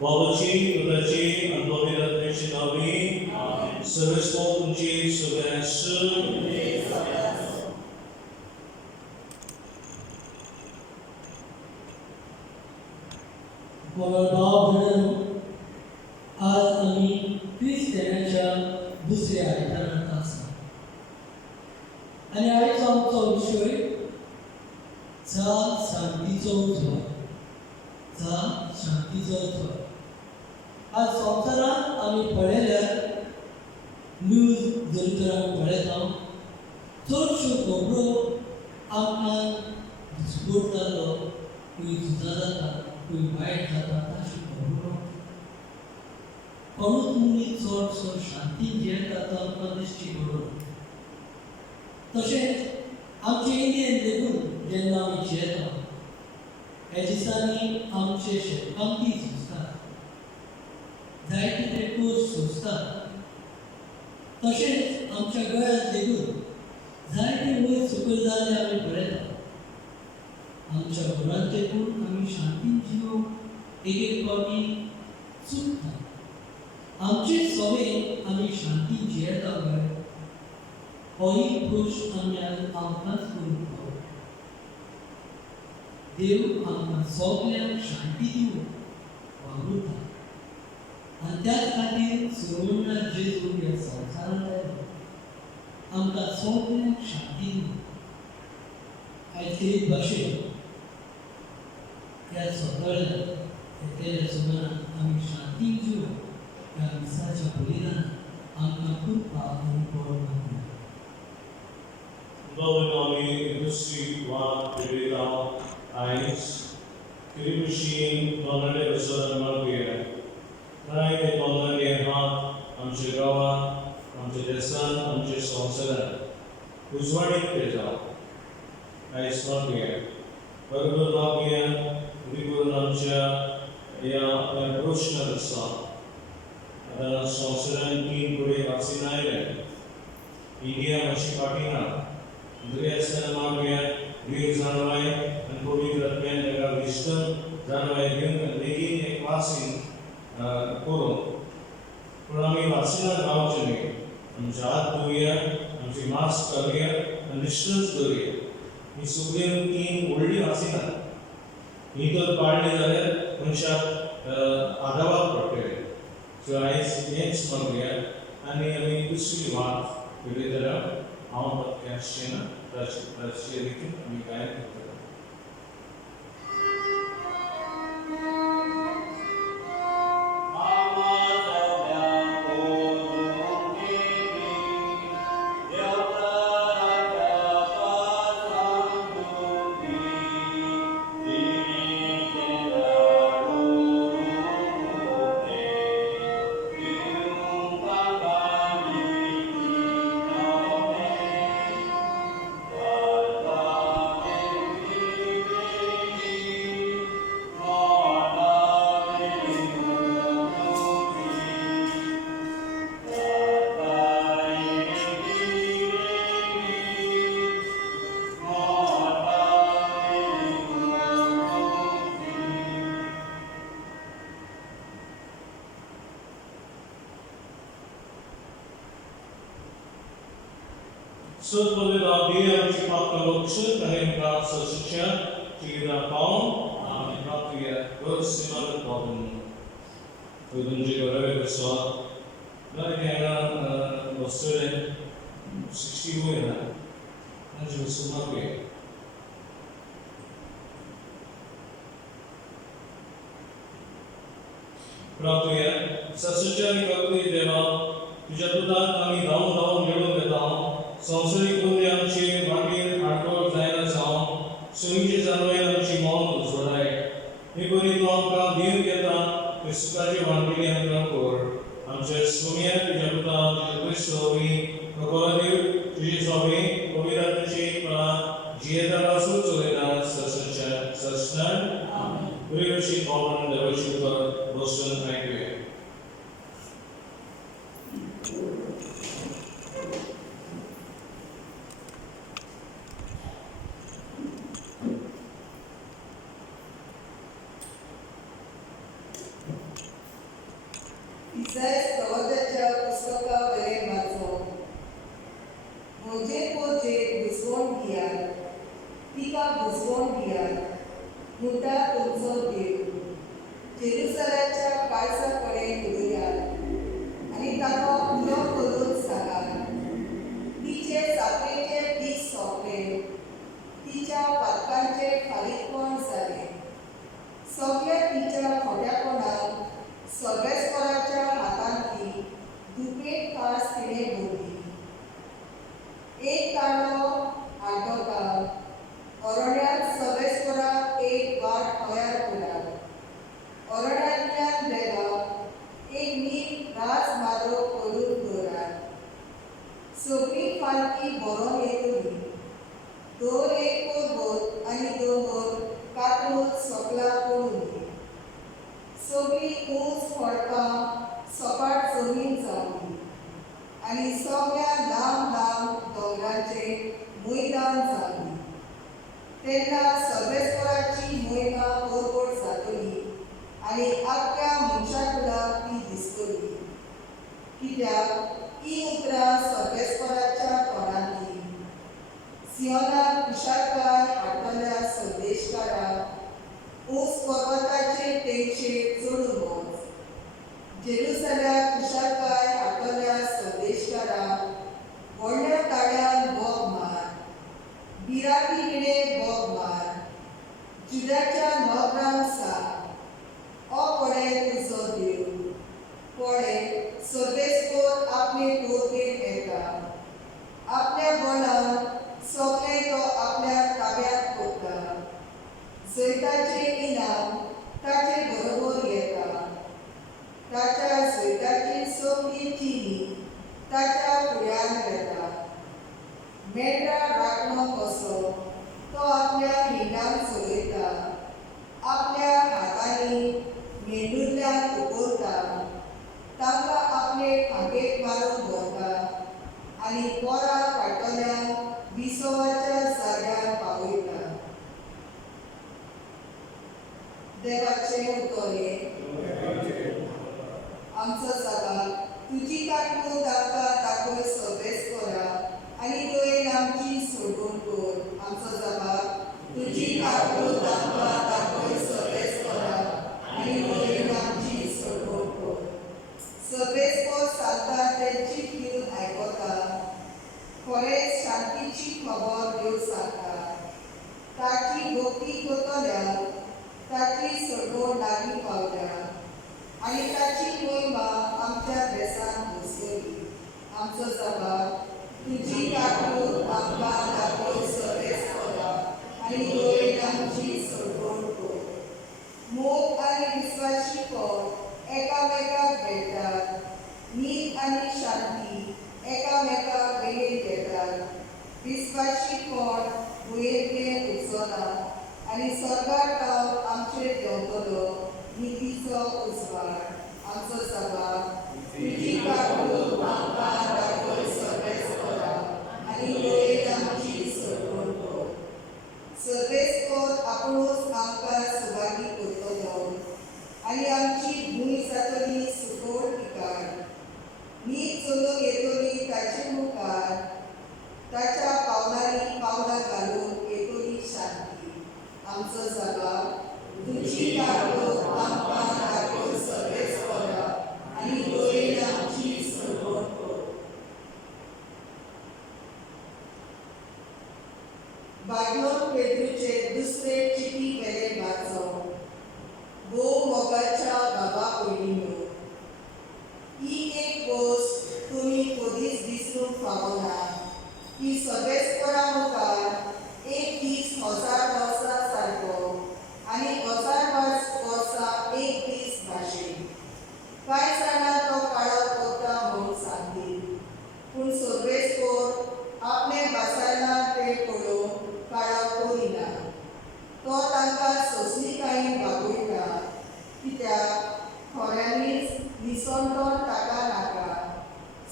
बाबाची दुधाची आणि पवित्र आत्म्याची नावे सर्वस्व तुमची सगळ्यास आज आम्ही ख्रिस्तानाच्या दुसऱ्या आयतानात आसा आणि आयज आमचो विशय शांतीचो उत्सव. शांतीचो उत्सव आज संवसारांत आमी पळयल्यार न्यूज जरी तर आमी पळयता चडश्यो खबरो आमकां विस्फोट जालो, खंय झुजां जाता, खंय वायट जाता ताच्यो खबरो कोणूच मनीस चडसो शांतीन जियेता तो आमकां दिश्टी पडना. तशेंच आमचे इंडियेन देखून जेन्ना आमी जियेता ह्या दिसांनी आमचे शेतकामती झुजतात, जायते ते कोर्स सोंसतात. तशेंच आमच्या गोंयांत देखून जायते वयर सकयल जाल्ले आमी पळयता. आमच्या घरांत देखून आमी शांतीन जिवंक एक फावटी चुकता. आमचे सवयेन आमी शांतीन जियेता पळय हो एक गोश्ट आमी आमकांच करूंक फावो. देव आमकां सगल्यांक शांती दिवंक वावुरता आनी त्याच खातीर सुरवणार जेजू ह्या संवसारांत आयलो आमकां सगल्यांक शांती दिवंक. आयज तेच भाशेन ह्या सकाळ्यान तेल्या सुमारान आमी शांतीन जिवंक ह्या मिसाच्या बलिदानान आमकां कृपा आनी बळ मागूया. Doamne, dusi wa privita ais, Krimushin, Doamne, răsără măguie. Înainte, Doamne, iertat, आमचे गावात, आमचे देशात, आमचे संवसारात उजवाडीत तेजा. आयज मागुया. बरोबर मागुया, करून आमच्या या प्रश्न आसा. आता संवसारान तीन फुडें वाचीन आयले. इंडिया मातशी फाटीं ना. तरी आसतना मागुया वीर जाणवाय आनी पवित्र आत्म्यान ताका विस्डम जाणवाय दिवन बेगीन एक वासीन करूं. पूण आमी वासिनात रावचे न्ही. आमचे हात धुवया, आमची मास्क घालुया आनी डिस्टन्स दवरुया. ही सगळीं तीन व्हडलीं वासिनात. ही तर पाळली जाल्यार मनशाक आदावाक पडटलें. सो आयज हेंच मागुया आनी आमी दुसरी वाट उलयतना हांव पत्क्याचें राजकीय रितीन आमी गायन करतले. Sunt Pădăravie, am și faptă locșă, care îmi ca să sucea, și gândea paun, am faptuie, găsim alăt paun. Pădânge gărăve găsoa, dar e era măsăre, 60 era, merge în sumacuie. Pratuie, să sucea mi călui deva, तुझ्या दुधात आम्ही धावून धावून मिळवून घेता. संवसारीक गुन्हे आमचे मागीर आडकोळ जायना जावं. सोयीचे जानवार आमची मौत उजवडाय. हे करी तूं आमकां देव घेता, ते सुखाची वांगडी आमकां कर. आमच्या सुम्या तुझ्या पुता तुझे क्रिस्त हवी, नकोला देव तुझे स्वामी पवित्र आत्म्याची फळां जियेता पासून चलयता ससनाड. बरी कशी पावन देवाची उतर बसून ऐकूया. जायत प्रवादाच्या पुस्तका वयलें वाचप. म्हजे पोरचेक बुजवण दियात, तिका बुजवण दियात, म्हणटा तुमचो देव. जेरुसलेमाच्या काळजा कडेन उडयात आनी ताका उलो करून सांगात. तिचे साखरेचे दीस सोंपले, तिच्या पातकांचे फारीकपण जालें. सगळ्या तिच्या खोट्यापणाक सर्वेस्पराच्या हातांतली दुपेट खास तिणें भोगली. एक ताळो आड्डोकार अरण्यांत सर्वेस्पराक एक वाट तयार केला. अरण्यांतल्यान देवाक एक नीट राजमार्ग करून दवरात. सगळीं फांती भरोन येतली. दोन एक पोरबोत आनी दोंगर कातरून सकला पडून दी. सगळीं ऊंच फडकां सपाट जमीन जावली आनी सगळ्या लांब लांब दोंगरांचे मैदान जावली. तेन्ना सर्वेस्पराची महिमा परगट जातली आनी आख्ख्या मनशाकुलाक ती दिसतली. कित्याक ही उतरां सर्वेस्पराच्या तोंडांतली. सियोनाक कुशाकाय हाडटल्या संदेशकाराक, ऊंच पर्वताचेर तेंचेर चडून वच. जेरुसल्याक कुशाकाय हाडटल्या संदेशकाराक, व्हडल्या ताळ्यान बोग मार, बिराती कडेन बोग मार. जुदाच्या नोकरांक सांग, हो पळय तुजो देव. पळय, सर्वेस्पर आपले तोरकेक येता. आपल्या बळान सगळें तो आपल्या ताब्यांत करता. जैताचें इनाम ताचे बरोबर येता. ताच्या जैताची सगळी चिनी ताच्या फुड्यान येता. मेंढरा राखणो कसो तो आपल्या हिंडांक चलयता. आपल्या हातांनी मेंढुल्यांक उगवता. तांकां आपले खांबेक मारून व्हरता आनी पोरां काडटल्यांक विसवाच्या जाग्यार पावयता. देवाचें उतर आमचो जागा तुजी काटून तांकां दाखय सर्वेस्परा आनी तुवें आमची सोडून कर. आमचो जागा तुजी काटून तांकां दाखय सर्वेस्परा आनी तुवें आमची सोडून कर. सर्वेस्पर सांगता तें चीट घेवन आयकता. खरेंच शांतीची खबर देव सांगता. ताची भक्ती करतल्याक ताची सोडवण लागीं पावल्या आनी ताची महिमा आमच्या देशांत घुसली. आमचो जागा तुजी काटून आमकां दाखय सर्वेस्परा आनी तुवें आमची सोडवण कर. मोग आनी विस्वाशीपण एकामेकाक भेटतात. न्हीद आनी शांती एकामेकाक वेगळी घेतात. विस्वाशीपण भुंयेंतलें उजवना आनी सरकार ताव आमचेर देंवतलो नितीचो उजवाड. आमचो जागा तुजी काटून आमकां दाखय सर्वेस्परा आनी तुवें आमची सोडवण कर. सर्वेस्पर आपुणूच आमकां सुवागी करतलो आनी आमची भूंय जातली सुकोड पिकाड. न्हीद चलूंक येतली ताचे मुखार. ताच्या पावलांनी पावलां घालून येतली शांती. आमचो जागा तुजी काटून आमकां दाखय सर्वेस्परा आनी तुवें आमची सोडवण कर. बागलोन पेद्रूचे दुसरे चिटी वेलें वाचप. भोव मोगाच्या बाबा भयणींनो, ही एक गोश्ट तुमी कधीच विसरूंक फावना की सर्वेस्परा मुखार एक दीस 1000 वर्सां सारको आनी 1000 वर्सां एक दीस भाशेन. कांय जाणां तो काळो करता म्हूण सांगतील, पूण सर्वेस्पर आपले भासायना ते पळोवन काळो करिना. तो तांकां सोंसणीकायेन वागयता. कित्याक खऱ्यांनीच विसंतोण ताका नाका.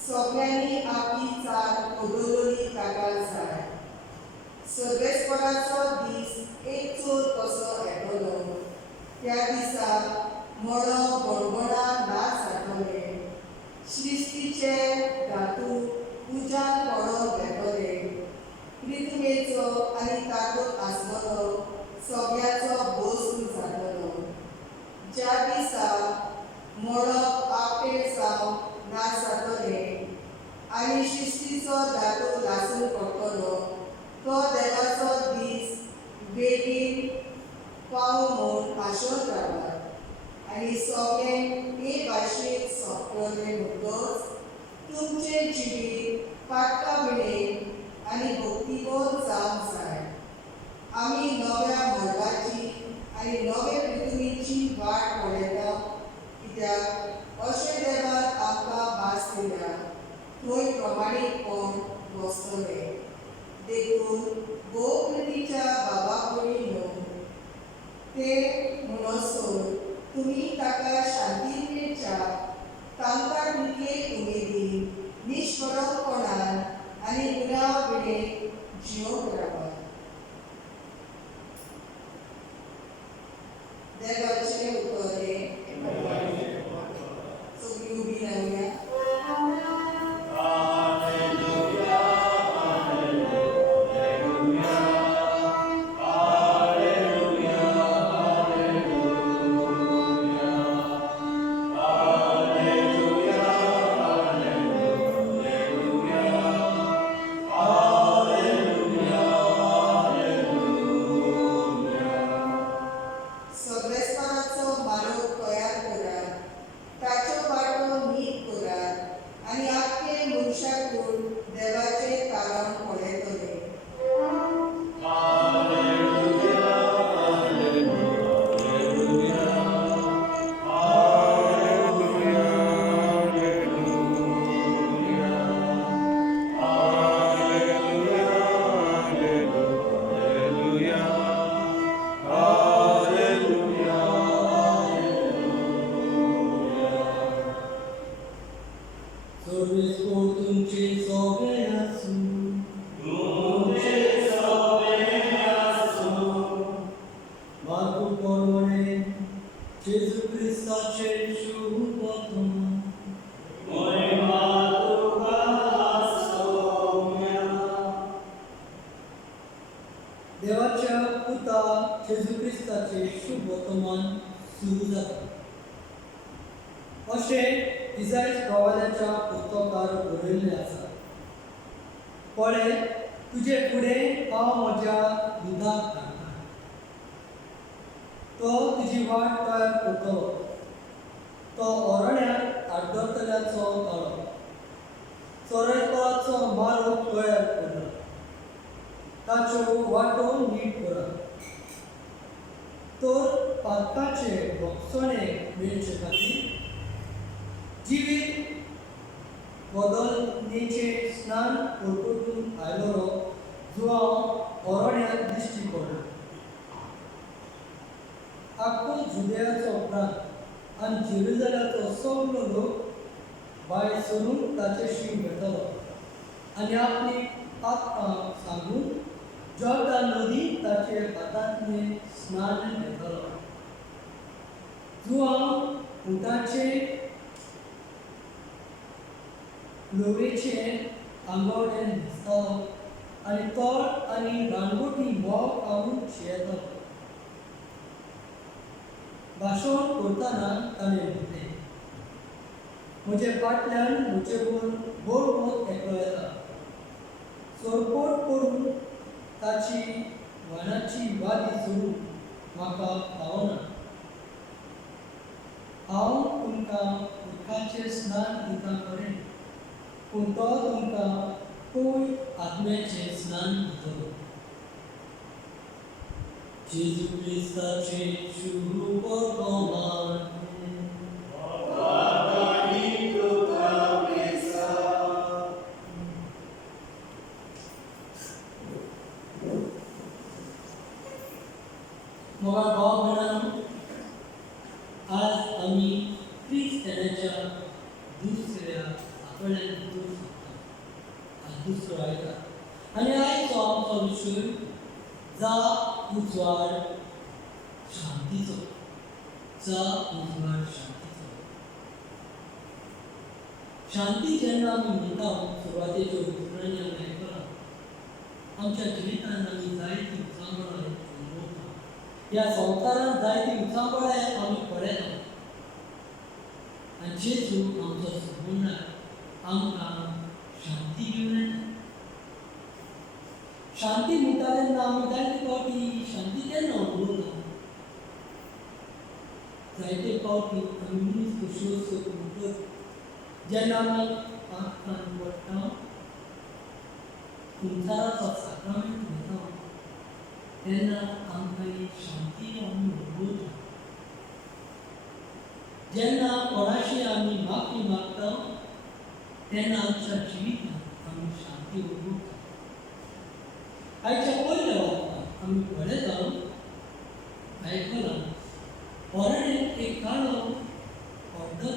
सगळ्यांनी आपली चाल बदलली ताका जाय. सर्वेस्पराचो दीस एक चोर कसो येतलो. त्या दिसा मळो बडबडा नाच जातले श्रिस्तीचे धातू उज्यान पडोवन घेतले, पृथ्वेचो आनी तातूंत आसलोलो सगळ्याचो भोसू जातलो. ज्या दिसा मोडप आपटे जावन नाश जातले आनी श्रिस्तीचो धातू लासून पडटलो, तो देवाचो दीस बेगीन पावो म्हूण आशोत रावात आनी सगळें हे भाशेंत सोंपतलें म्हणटच तुमचें जिवीत पाटका विणेन आनी भक्तीबोध जावंक जाय. आमी नव्या मोगाची आनी नवे पृथ्वीची वाट पळयता, कित्याक अशें देवान आमकां भास दिल्या थंय प्रमाणीकपण बसतले. देखून भोवपृथ्वीच्या बाबा कडेन न्हू, ते म्हणसर तुमी ताका शांती मेळच्या, तांकां तुमचे उमेदीन निश्कळमपणान आनी गुणां विणेन जियोंक रावात. देवाचें उतर सगळीं उबी रावया. देवाच्या पुता जेजू क्रिस्ताचे शुभ वर्तमान सुरू जाता. अशें इसायास प्रवाद्याच्या पुस्तकार बरयल्लें आसा. पळय, तुजे फुडें हांव म्हज्या दुदाक घालतां. तो तुजी वाट तयार करतलो. तो अरण्यात आड्डतल्याचो तळो, चरयतलाचो मारो तयार करता. ताच्यो वाटो नीट करात. तर पातकाचे भोगसणे मेळचे खातीर जिवीत बदलणेचे स्नान परतून आयलो जो हांव अरण्यात दिश्टी पडलो. आख्खो जुदेयाचो प्रांत आनी जेरुसलेमाचो सगळो लोक भायर सरून ताचे शीम घेतलो आनी आपली पातकां सांगून जॉर्दान नदींत ताचे हातांतले स्नान घेतलो. जुआंव उंटाचे लोवेचे आंगवड्यान न्हेसतालो आनी तोळ आनी रानवटी मोग खावून शियेतालो. भाशण करतना ताणें म्हणलें, म्हजे फाटल्यान म्हजे गुण बोड एकलो येता. सोरपोट करून ताची वाणाची वादी सोडून म्हाका पावना. हांव तुमकां उदकाचें स्नान दिता खरें, पूण तो तुमकां पवित्र आत्म्याचें स्नान दितलो. जेजू क्रिस्ताचें शुभ वर्तमान. मोगा भाव भयणांनो, आज आमी क्रिस्तानाच्या दुसऱ्या आठवड्यान भितर सरता. आज दुसरो आयतार आनी आयचो आमचो विशय जा उजवाड शांतीचो. जा उजवाड शांतीचो. शांती जेन्ना आमी म्हणटा सुरवातेच्यो उतरांनी आमी आयकलां आमच्या जिवितांत आमी जायतीं उचांबळां अनुभवता. ह्या संवसारांत जायतीं उचांबळां आमी पळयता आनी जेजू आमचो संबंदार आमकां शांती दिवन येता. शांती म्हणटा तेन्ना आमी जायते फावटी शांती केन्ना अनुभवता. जायते फावटी आमी मनीस कश्यो म्हणटत जेन्ना आमी पांच पडटा संवसाराचो साक्रामेंट घेता तेन्ना आमकां ही शांती आमी अनुभवता. जेन्ना कोणाशी आमी माफी मागता तेन्ना आमच्या जिवितांत आमी शांती अनुभवता. आयच्या पयल्या वाचनांत आमी पळयता आयकलां हरणेक एक काळो ऑर्डर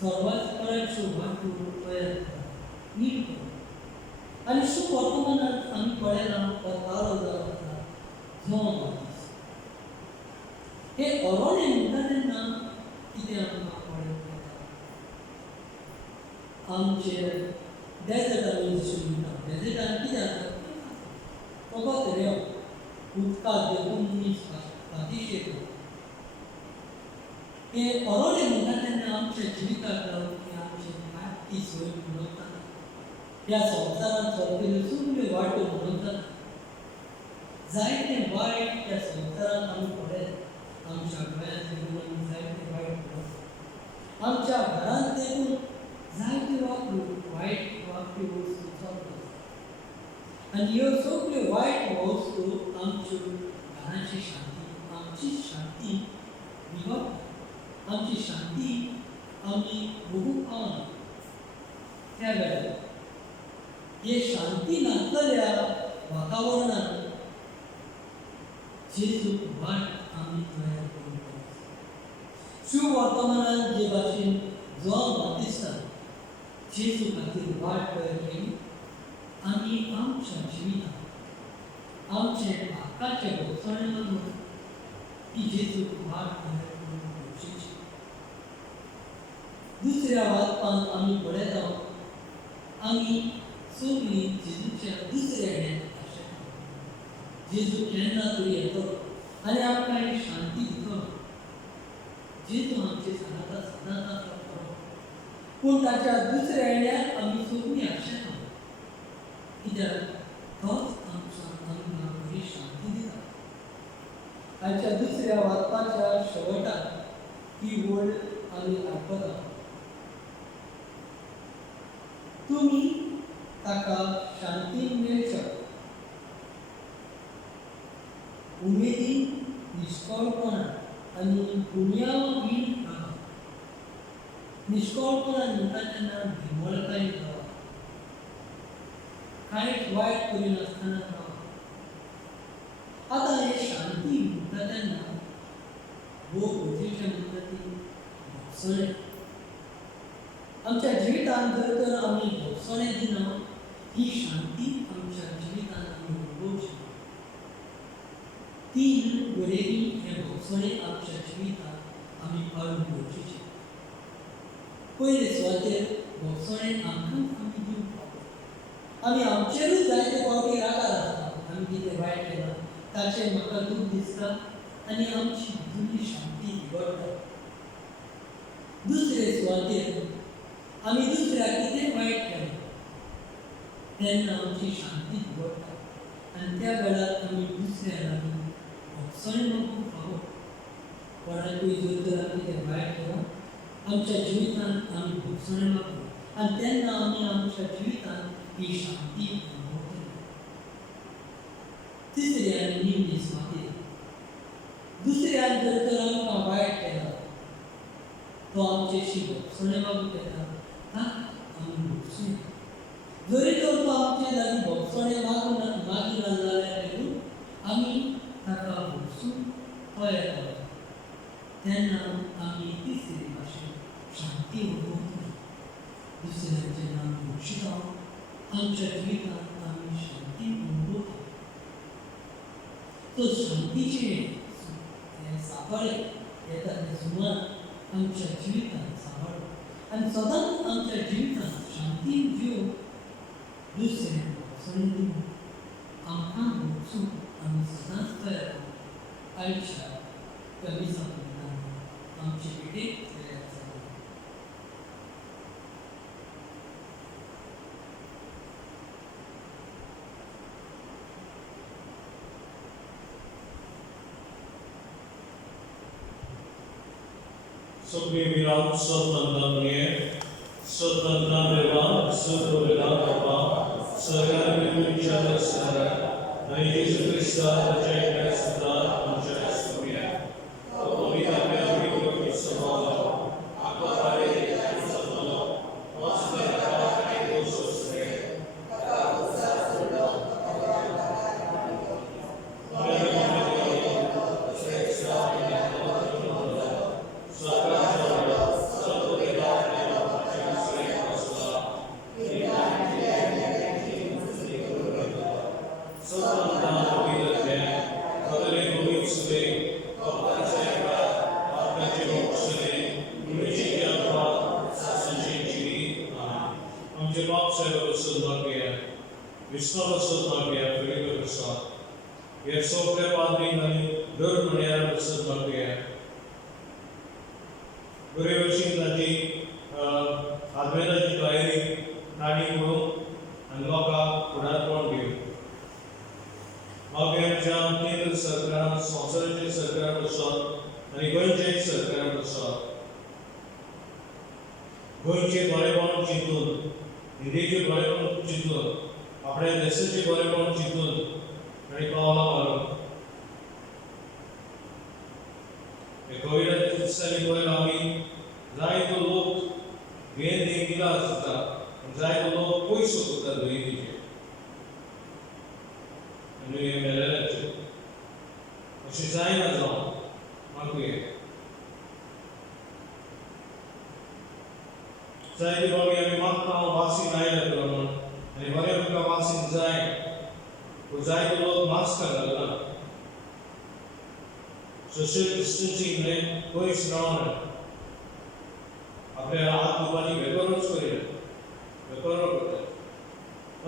सर्वांचो वाटो तयार करा नीट करा आनी शुभ वर्तमानांत आमी पळयलां हो काळो जालो आसा जोम वादीस. हे अरोणे म्हणटा तेन्ना कितें आमकां पळोवंक येता. आमचे डेजर्ट आमी जशें म्हणटा डेजर्टान कितें जाता फकत रेंव उदकाक देखून मनीस फाटीं येता. हे अरोणे म्हणटा तेन्ना आमच्या जिविताक लागून आमचे ती सोय म्हणटा ह्या संवसारांत चलतल्यो सगल्यो वाटो म्हणटा जायते वायट ह्या संवसारांत आमी पळयता. आमच्या गोंयांत देखून आमी जायते वायट पळयता. आमच्या घरांत देखून जायत्यो वायट वागप्यो वस्तू चलता आनी ह्यो सगल्यो वायट वस्तू आमच्यो घरांची शांती आमची शांती बिगडटा. आमची शांती आमी भोगूंक पावना. त्या वेळार हे शांती नासलेल्या वातावरणांत जेजूक वाट आमी तयार करूंक जाय. शुभ वर्तमानांत जे भाशेन जॉन बाप्तिस्तान जेजू खातीर वाट तयार केली आमी आमच्या जिवितांत आमचे हक्काचे भोगसणे लागून ती जेजूक वाट तयार करूंक गरजेची. दुसऱ्या वाचपांत आमी पळयता आमी सगळीं जेजूच्या दुसऱ्या येण्याक आशेता. जेजू केन्ना तरी येतो आनी आमकां एक शांती दितलो. जेजू आमचे सदांच सदांच आसतलो पूण ताच्या दुसऱ्या येण्याक आमी सगळीं आशेता कित्याक तोच आमकां बरी शांती दिता. आयच्या दुसऱ्या वाचपाच्या शेवटाक ही वड आमी आयकता. तुमी ताका शांतीन मेळच्या उमेदीन निश्कळपणान आनी दुनियावीण रावा. निश्कळपणान म्हणटा तेन्ना भिमोळकायेन रावा. कांयच वायट करिनासतना रावा. आतां हे शांती म्हणटा तेन्ना भोव गरजेचें म्हणटा ती भोगसणे. आमच्या जिवितांत जर तर आमी भोगसणे दिना ही शांती आमच्या जिवितांत आमी अनुभवची. तीन वरेरी हे भोगसणे आमच्या जिवितांत आमी पाळूंक गरजेची. पयले सुवातेर भोगसणे आमकांच आमी दिवंक पावता. आमी आमचेरूच जायते फावटी रागार आसता. आमी कितें वायट केलां ताचें म्हाका दूख दिसता आनी आमची भितरली शांती बिगडटा. दुसरे सुवातेर आमी दुसऱ्याक कितें वायट केलें तेन्ना आमची शांती बिगडटा आनी त्या वेळार आमी दुसऱ्या लागीं भोगसणे मागूंक फावो. कोणाकूय जर तर आमी कितें वायट केलां आमच्या जिवितांत आमी भोगसणे मागूं आनी तेन्ना आमी आमच्या जिवितांत ही शांती अनुभवतली. तिसरे आनी निमणे सुवातेर दुसऱ्यान जर तर आमकां वायट केलां तो आमचेशी भोगसणे मागूंक येता ताका आमी भोगसूं. जरी तर तो आमचे लागीं भोगसणे मागिना जाल्यार लेगून आमी ताका भोगसूं तयार जाता. तेन्ना आमी तिसरे भाशेन शांती अनुभवतली. दुसऱ्याक जेन्ना आमी भोगशिता आमच्या जिवितांत आमी शांती अनुभवता. तो शांतीचे सांबाळे येता ते सुमार आमच्या जिवितांत सांबाळप आणि सदांच आमच्या जिवितांत शांतीन जीव दुसरे संधी आमकां भोगसून आमी सदांच तयार आयुश्यात कमी संबंधान आमचे पिढीक तयार जाले. Sobreviverão sotandamnie, sotandameva, sotovedapapa, sagaramimuchana sara, na Jesu Krista, Jaya Sata, Anjaya Sumya. Opolita Pedro Isabala, Akapare Isabala, Osaka Ososre, गोंयचे बरेपण चिंतून हिंदीचे बरेपण चिंतून आपल्या देशाचे बरेपण चिंतून आनी पावलां मारून हे कोविडाच्या दिसांनी पळय आमी जायतो लोक घेन दिला आसता जायतो लोक पयसो करता दुयेंतीचे आनी हे मेलेल्याचे अशें जायना जावं मागीर जायते बाबी आमी मागता वासीन आयल्या प्रमाण आनी बरें तुका वासीन जाय जायते लोक मास्क घालना सोशल डिस्टन्सिंग हें पयस रावना आपल्या हात धुवपाची बेपरोच करिना बेपरो करता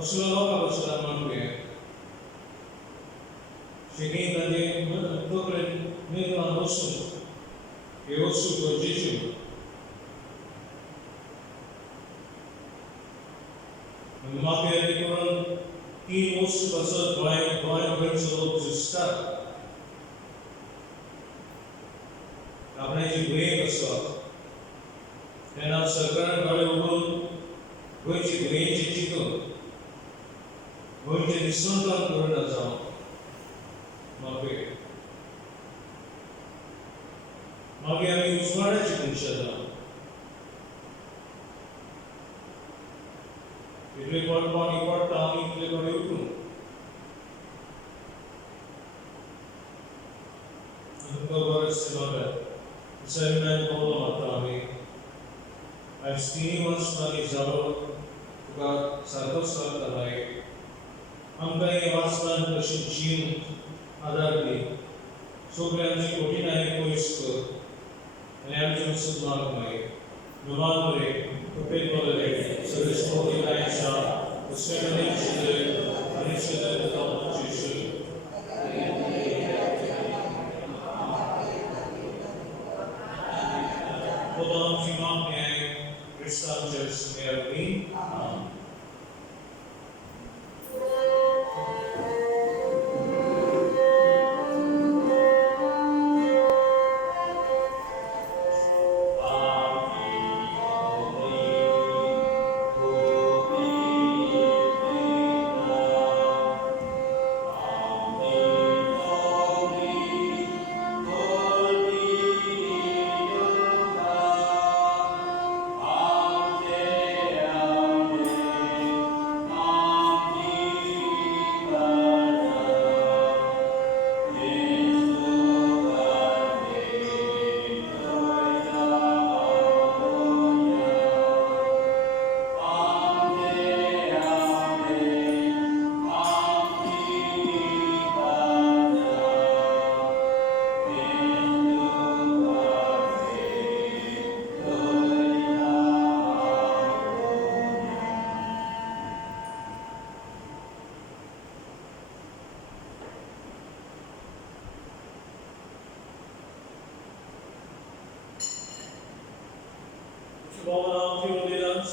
असलो लोकां बसला मागीर शेकीन तांचे तोपर्यंत मेळून वचून हे वस्तू गरजेच्यो मागीर करून तीन वस्तू बसत गोंयभरचे लोक झुजतात आपणाची भयण आसता तेन्ना सरकारान गाडी उडोवन गोंयची भयणची चिंतून गोंयचें निसंतान करुना जावं मागीर आमी उजवाडाची मनशां जावं इतले पडपाक पडटा आमी इतले कडेन उठून तुमकां बरें दिसता सेमिनार पावलो मारता आमी आयज 3 वर्सांनी जालो तुका सारको सांगता लायक आमकां हे वाचनान कशें जीण आदार दी सगळें आमची कठीणाई पयस कर आनी आमचे सुद्दां माग मागीर Novembre, Capitolare, să răspundem aici, Sfântului Anișele de Domnul Iisus. Podam fi mamne, Hristos cel Sfânt. Amin.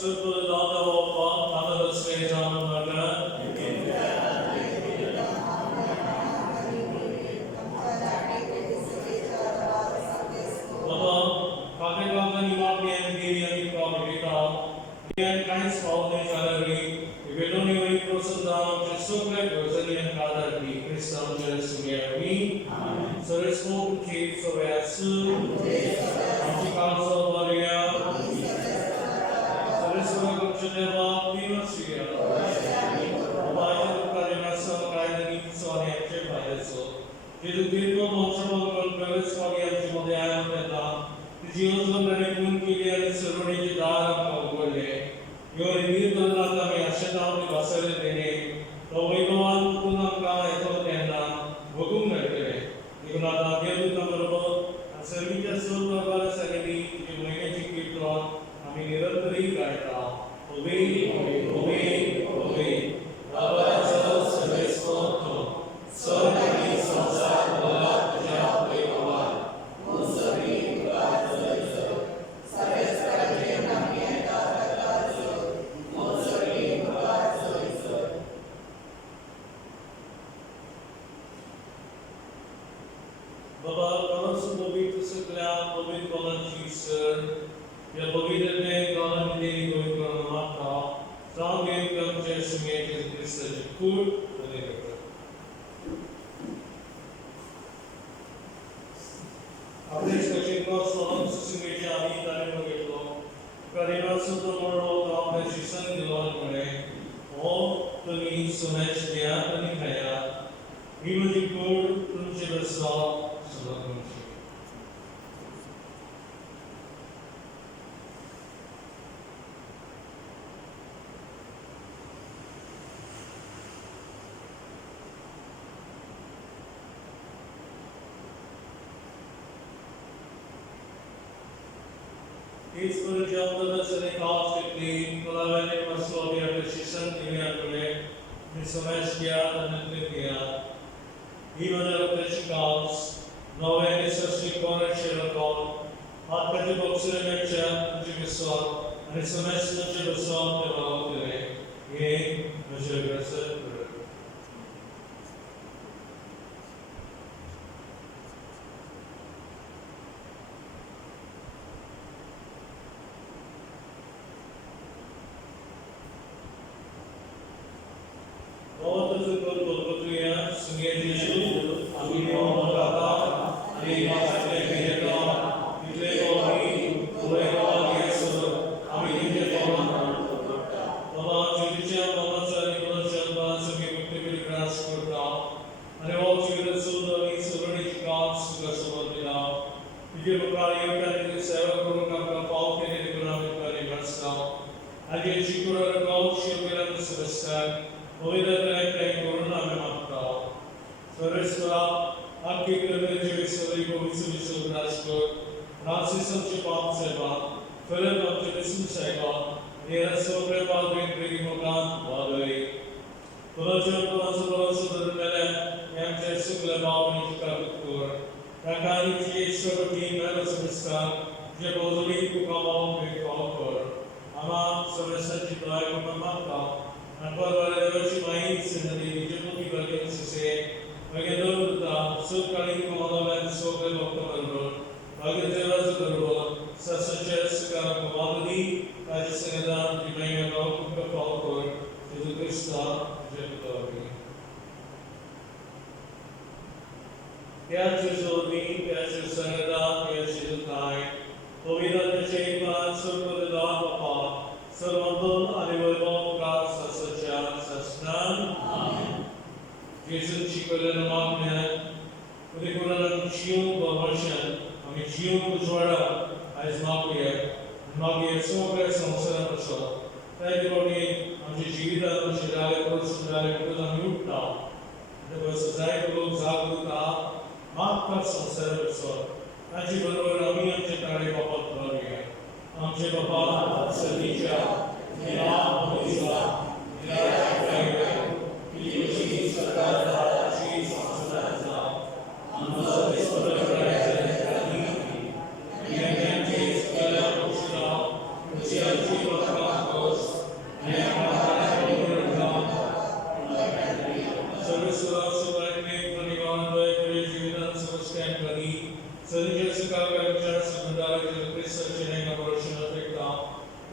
슬프를 나누어 하늘의 자문하는 Thank you. Jessica Church Secretary Christ Chenenga Boroshin Africa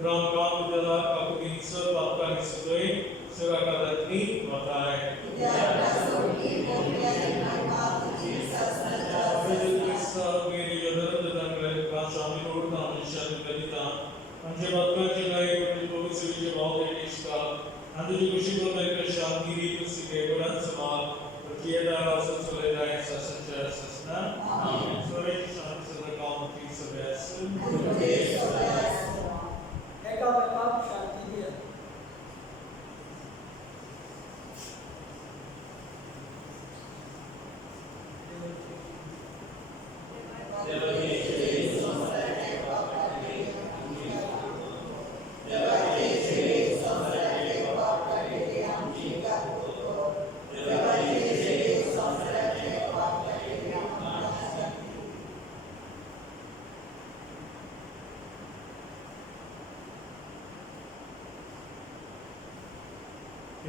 Ram Kamudala Kapukin Sir Baptani Sudoi Surakadati Matai Krista Miri Yodara Dangle Shami Urta Nishan Kadita Anjabaka Chenai Province Bautishka and the Jushiko Meka Shangiri Sike Guran Kieda Rasa Soleda Sasha Sasna. Amen. Sorry, Shanti Sadakam, peace of us. Eka Baka Shanti Dia.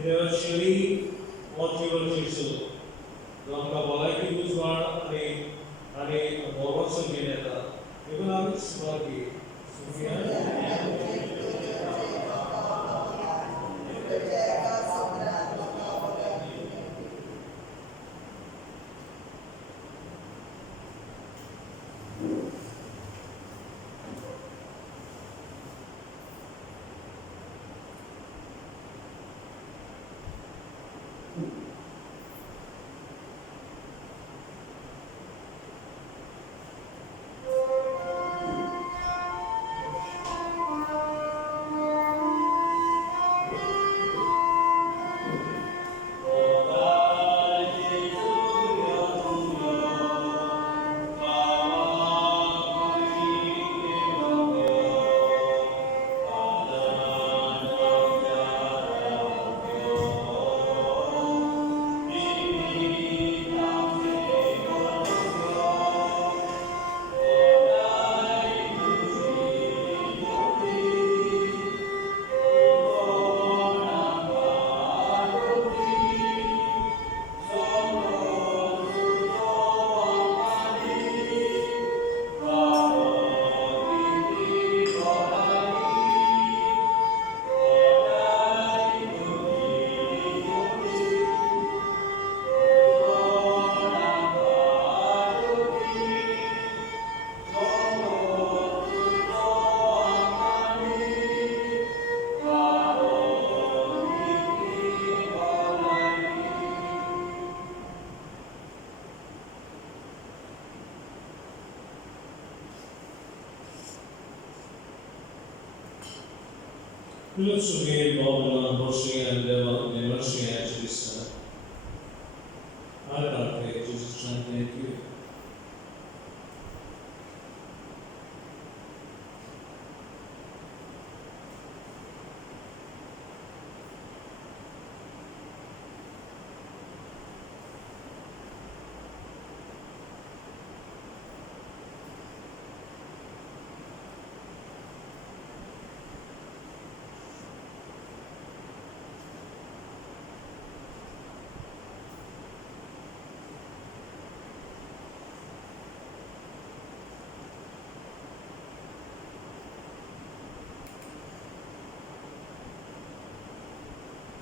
Eventually, what you will do, Ramka Balaki Guzman, and Morvan Sangineta, even on its body, Let's begin Bhavana, Moshi, and Deva, Mercy, and Jesus. I don't take Jesus, and thank you.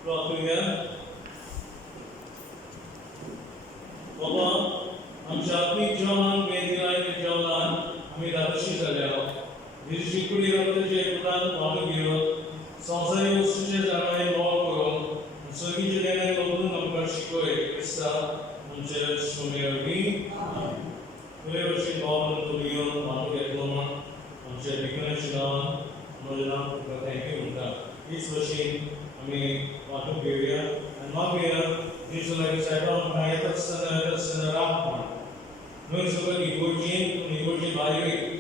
Prakrya Baba, आमच्या आत्मिक जीवनात वेदनाचे जीवनात आम्ही राशी झाल्या दिवशी रक्ताचे प्रदान वाटून घेऊन संसारी वस्तूचे जाणारे मोल करून सगळीचे देणे बदलून आमकां शिकवय क्रिस्ता आमचे सोमेवगी पुरे वर्षी भावना तो घेऊन वाटून घेतलो म्हण आमच्या विघ्नाच्या नावान म्हज्या नांव तुका थँक्यू म्हणटा हीच भशेन आमी वाटून घेवया आनी मागुया दिवसांनी सायबान म्हाका येता आसतना राख म्हण न्हय सगळं इगोर्जीन भायर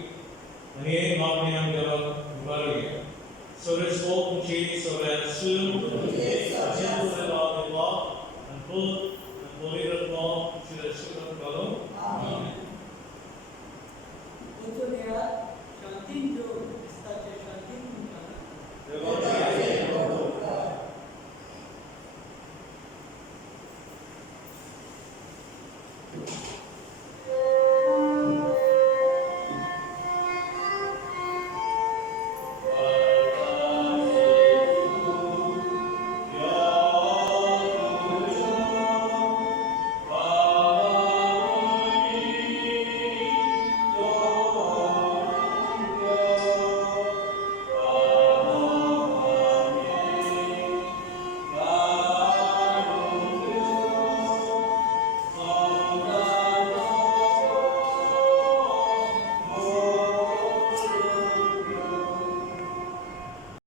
and he marked me on the Maria. So let's walk in Jesus of that soon, gentle and love and put and believe it all to the children of God. Amen.